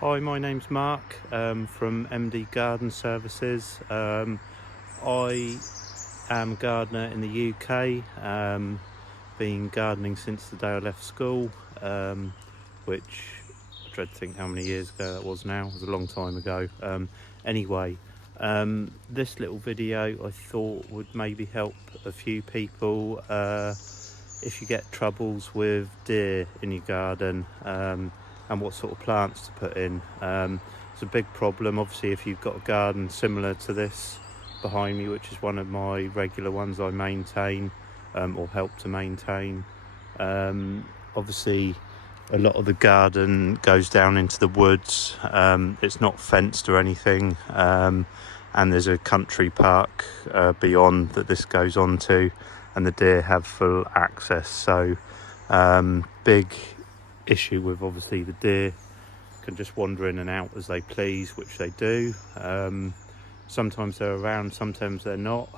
Hi, my name's Mark from MD Garden Services. I am a gardener in the UK, been gardening since the day I left school, which I dread to think how many years ago that was now. It was a long time ago. Anyway, this little video I thought would maybe help a few people if you get troubles with deer in your garden, and what sort of plants to put in. It's a big problem obviously if you've got a garden similar to this behind me, which is one of my regular ones I maintain, or help to maintain. Obviously a lot of the garden goes down into the woods. It's not fenced or anything, and there's a country park beyond that this goes on to, and the deer have full access. So big issue with obviously the deer can just wander in and out as they please, which they do. Sometimes they're around, sometimes they're not.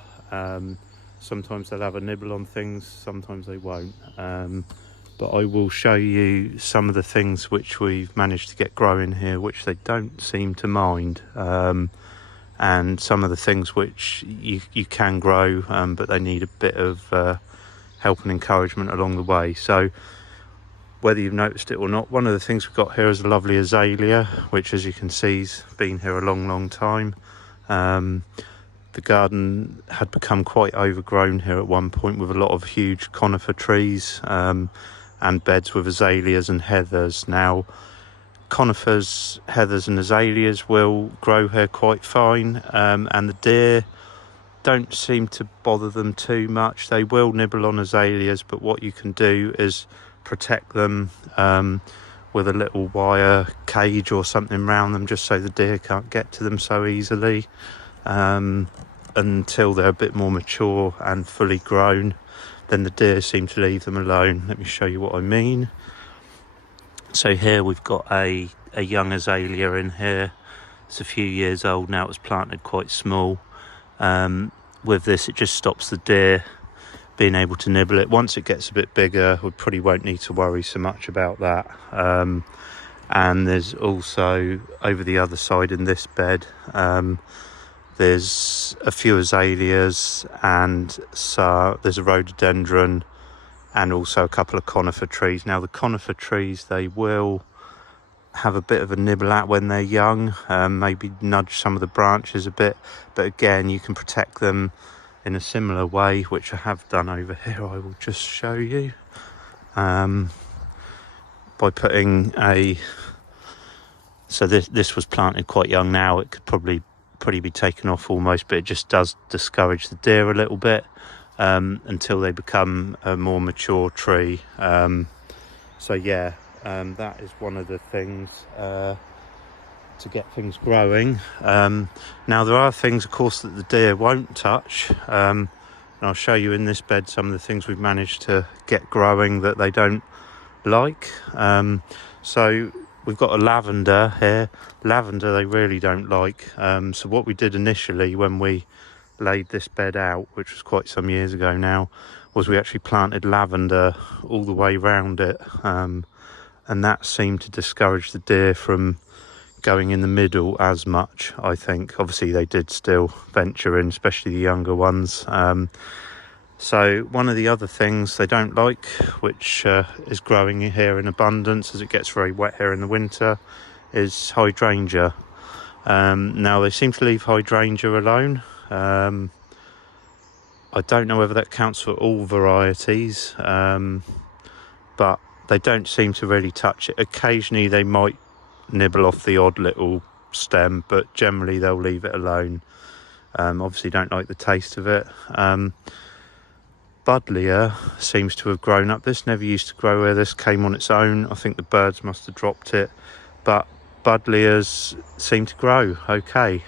Sometimes they'll have a nibble on things, sometimes they won't. But I will show you some of the things which we've managed to get growing here, which they don't seem to mind. And some of the things which you can grow, but they need a bit of help and encouragement along the way. So whether you've noticed it or not, one of the things we've got here is a lovely azalea, which as you can see has been here a long time. The garden had become quite overgrown here at one point with a lot of huge conifer trees, and beds with azaleas and heathers. Now conifers, heathers and azaleas will grow here quite fine, and the deer don't seem to bother them too much. They will nibble on azaleas, but what you can do is protect them with a little wire cage or something around them, just so the deer can't get to them so easily, until they're a bit more mature and fully grown. Then the deer seem to leave them alone. Let me show you what I mean. So here we've got a young azalea in here. It's a few years old now. It was planted quite small. With this, it just stops the deer being able to nibble it. Once it gets a bit bigger, we probably won't need to worry so much about that. And there's also over the other side in this bed, there's a few azaleas, and so there's a rhododendron and also a couple of conifer trees. Now the conifer trees, they will have a bit of a nibble at when they're young, maybe nudge some of the branches a bit, but again you can protect them in a similar way, which I have done over here. I will just show you, by putting so this was planted quite young. Now it could probably be taken off almost, but it just does discourage the deer a little bit, until they become a more mature tree. So yeah, that is one of the things to get things growing. Now there are things of course that the deer won't touch, and I'll show you in this bed some of the things we've managed to get growing that they don't like. So we've got a lavender here. Lavender they really don't like. So what we did initially when we laid this bed out, which was quite some years ago now, was we actually planted lavender all the way round it, and that seemed to discourage the deer from going in the middle as much, I think. Obviously they did still venture in, especially the younger ones. So one of the other things they don't like, which is growing here in abundance as it gets very wet here in the winter, is hydrangea. Now they seem to leave hydrangea alone. I don't know whether that counts for all varieties, but they don't seem to really touch it. Occasionally they might nibble off the odd little stem, but generally they'll leave it alone. Obviously don't like the taste of it. Buddleia seems to have grown up. This never used to grow here. This came on its own. I think the birds must have dropped it, but Buddleias seem to grow okay.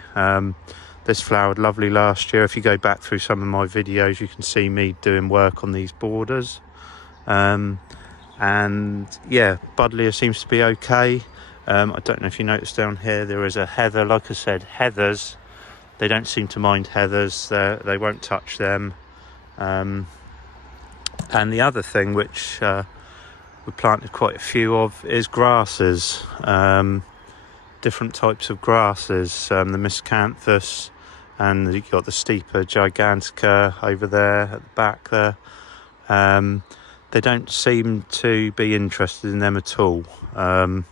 This flowered lovely last year. If you go back through some of my videos, you can see me doing work on these borders. And yeah, Buddleia seems to be okay. I don't know if you noticed down here there is a heather. Like I said, heathers, they don't seem to mind heathers. They won't touch them. And the other thing which we planted quite a few of is grasses. different types of grasses, the miscanthus, and you've got the Stipa gigantica over there at the back there. They don't seem to be interested in them at all. And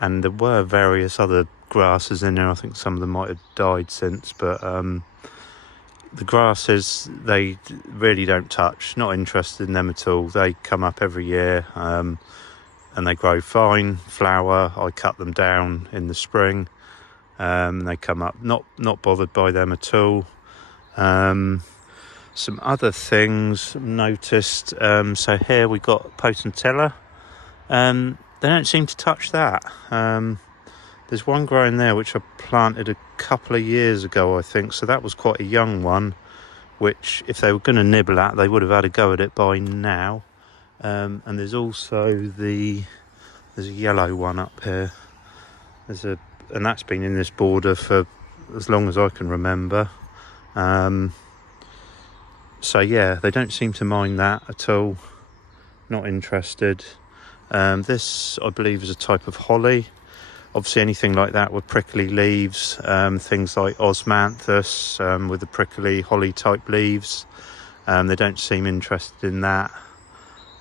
there were various other grasses in there. I think some of them might have died since, but the grasses they really don't touch. Not interested in them at all. They come up every year, and they grow fine, flower. I cut them down in the spring. They come up, not bothered by them at all. Some other things noticed. So here we got potentilla. They don't seem to touch that. There's one growing there which I planted a couple of years ago, I think. So that was quite a young one, which if they were going to nibble at, they would have had a go at it by now. And there's also there's a yellow one up here. And that's been in this border for as long as I can remember. So yeah, they don't seem to mind that at all. Not interested. This, I believe, is a type of holly. Obviously anything like that with prickly leaves, things like osmanthus with the prickly holly type leaves, they don't seem interested in that.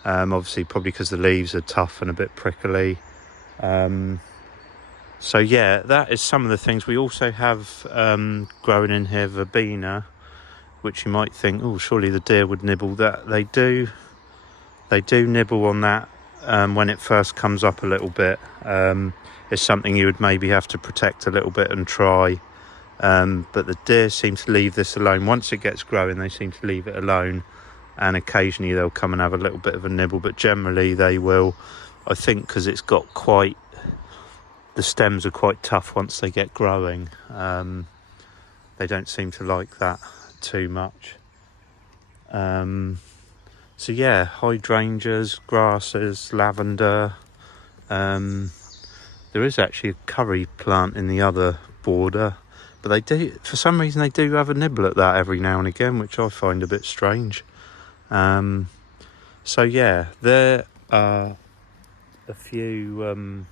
Obviously probably because the leaves are tough and a bit prickly. So yeah, that is some of the things. We also have growing in here verbena, which you might think, oh, surely the deer would nibble that. They do nibble on that when it first comes up a little bit. It's something you would maybe have to protect a little bit and try. But the deer seem to leave this alone. Once it gets growing, they seem to leave it alone. And occasionally they'll come and have a little bit of a nibble. But generally they will, I think, because it's got the stems are quite tough once they get growing. They don't seem to like that too much. So yeah, hydrangeas, grasses, lavender. There is actually a curry plant in the other border, but they do, for some reason, they do have a nibble at that every now and again, which I find a bit strange. So yeah, there are a few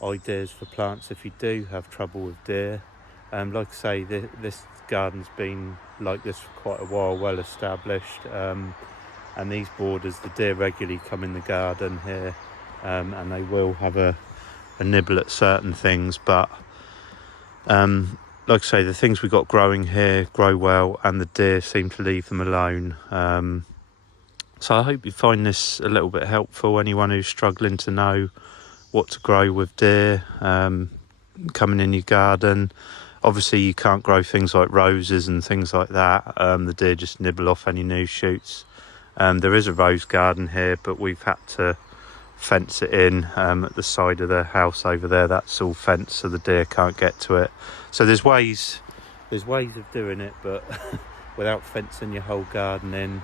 ideas for plants if you do have trouble with deer. Like I say, this garden's been like this for quite a while, well established. And these borders, the deer regularly come in the garden here, and they will have a nibble at certain things, but like I say, the things we got growing here grow well, and the deer seem to leave them alone. So I hope you find this a little bit helpful. Anyone who's struggling to know what to grow with deer coming in your garden. Obviously you can't grow things like roses and things like that. The deer just nibble off any new shoots. There is a rose garden here, but we've had to fence it in at the side of the house over there. That's all fenced, so the deer can't get to it. So there's ways of doing it, but without fencing your whole garden in.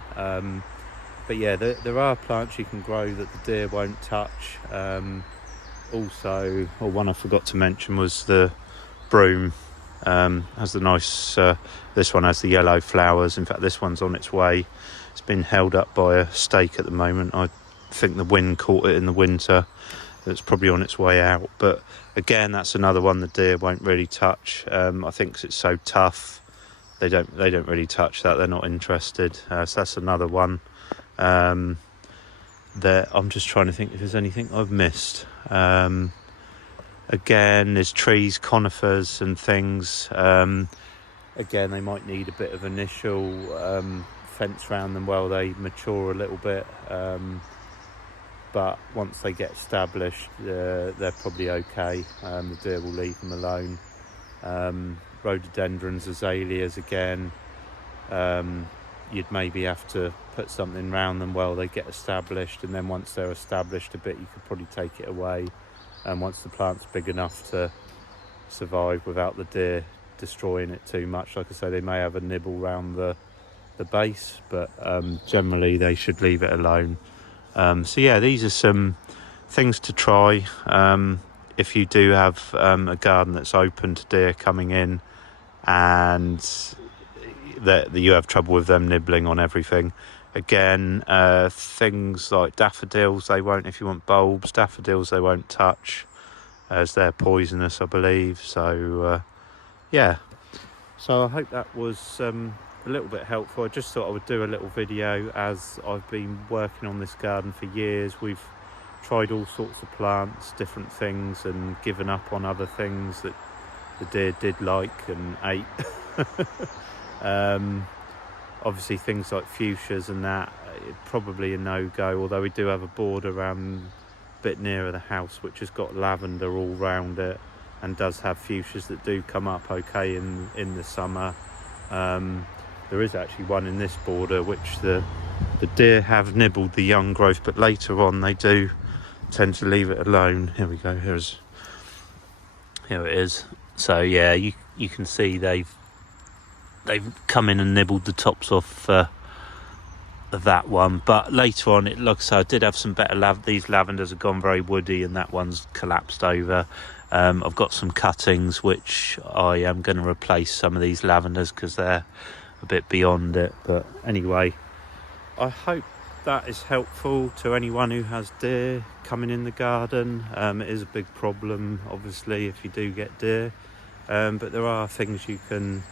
But yeah, there are plants you can grow that the deer won't touch. Also, one I forgot to mention was the broom. Has the nice, this one has the yellow flowers. In fact, this one's on its way. It's been held up by a stake at the moment. I think the wind caught it in the winter. It's probably on its way out. But again, that's another one the deer won't really touch. I think 'cause it's so tough, they don't really touch that. They're not interested. So that's another one. There, I'm just trying to think if there's anything I've missed. Again, there's trees, conifers and things. Again, they might need a bit of initial fence around them while they mature a little bit. But once they get established, they're probably okay. The deer will leave them alone. Rhododendrons, azaleas again. You'd maybe have to put something around them while they get established, and then once they're established a bit, you could probably take it away. And once the plant's big enough to survive without the deer destroying it too much, like I say, they may have a nibble round the base, but generally they should leave it alone. So yeah, these are some things to try if you do have a garden that's open to deer coming in, and that you have trouble with them nibbling on everything. Again, things like daffodils, they won't, if you want bulbs, daffodils they won't touch. as they're poisonous, I believe. So yeah, so I hope that was a little bit helpful. I just thought I would do a little video, as I've been working on this garden for years. We've tried all sorts of plants, different things, and given up on other things that the deer did like and ate. Obviously things like fuchsias and that, probably a no-go, although we do have a border around a bit nearer the house which has got lavender all round it, and does have fuchsias that do come up okay in the summer. There is actually one in this border which the deer have nibbled the young growth, but later on they do tend to leave it alone. Here we go, here it is. So yeah, you can see they've come in and nibbled the tops off of that one, but later on, it looks, I did have some better these lavenders have gone very woody, and that one's collapsed over. I've got some cuttings which I am going to replace some of these lavenders because they're a bit beyond it. But anyway, I hope that is helpful to anyone who has deer coming in the garden. It is a big problem, obviously, if you do get deer, but there are things you can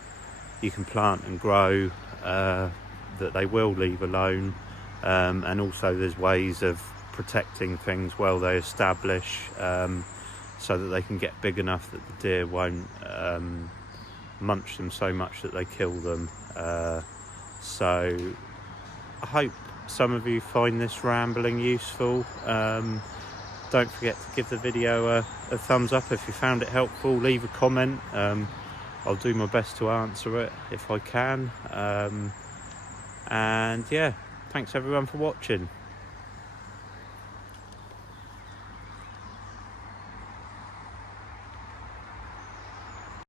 plant and grow that they will leave alone, and also there's ways of protecting things while they establish, so that they can get big enough that the deer won't munch them so much that they kill them. So I hope some of you find this rambling useful. Don't forget to give the video a thumbs up if you found it helpful. Leave a comment. I'll do my best to answer it if I can. And yeah, thanks everyone for watching.